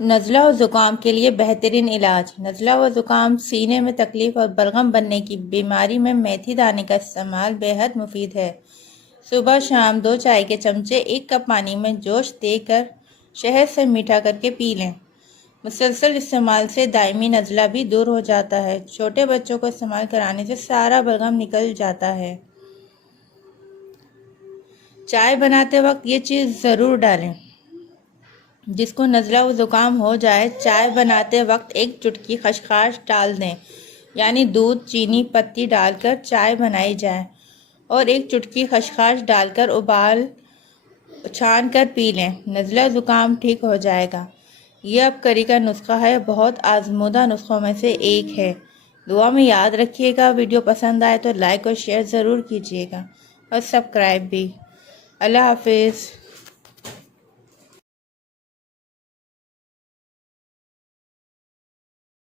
नज़ला और ज़ुकाम के लिए बेहतरीन इलाज। नज़ला व ज़ुकाम, सीने में तकलीफ और बलगम बनने की बीमारी में मेथी दाने का इस्तेमाल बेहद मुफीद है। सुबह शाम 2 चाय के चमचे 1 कप पानी में जोश देकर शहद से मीठा करके पी लें। मुसलसल इस्तेमाल से दायमी नज़ला भी दूर हो जाता है। छोटे बच्चों को इस्तेमाल कराने से सारा बलगम निकल जाता है। चाय बनाते वक्त ये चीज़ ज़रूर डालें। जिसको नज़ला व ज़ुकाम हो जाए, चाय बनाते वक्त 1 चुटकी खसखस डाल दें, यानी दूध, चीनी, पत्ती डालकर चाय बनाई जाए और 1 चुटकी खसखस डालकर उबाल छान कर पी लें। नज़ला ज़ुकाम ठीक हो जाएगा। यह अब करी का नुस्खा है, बहुत आजमूदा नुस्खों में से एक है। दुआ में याद रखिएगा। वीडियो पसंद आए तो लाइक और शेयर ज़रूर कीजिएगा और सब्सक्राइब भी। अल्लाह हाफिज़।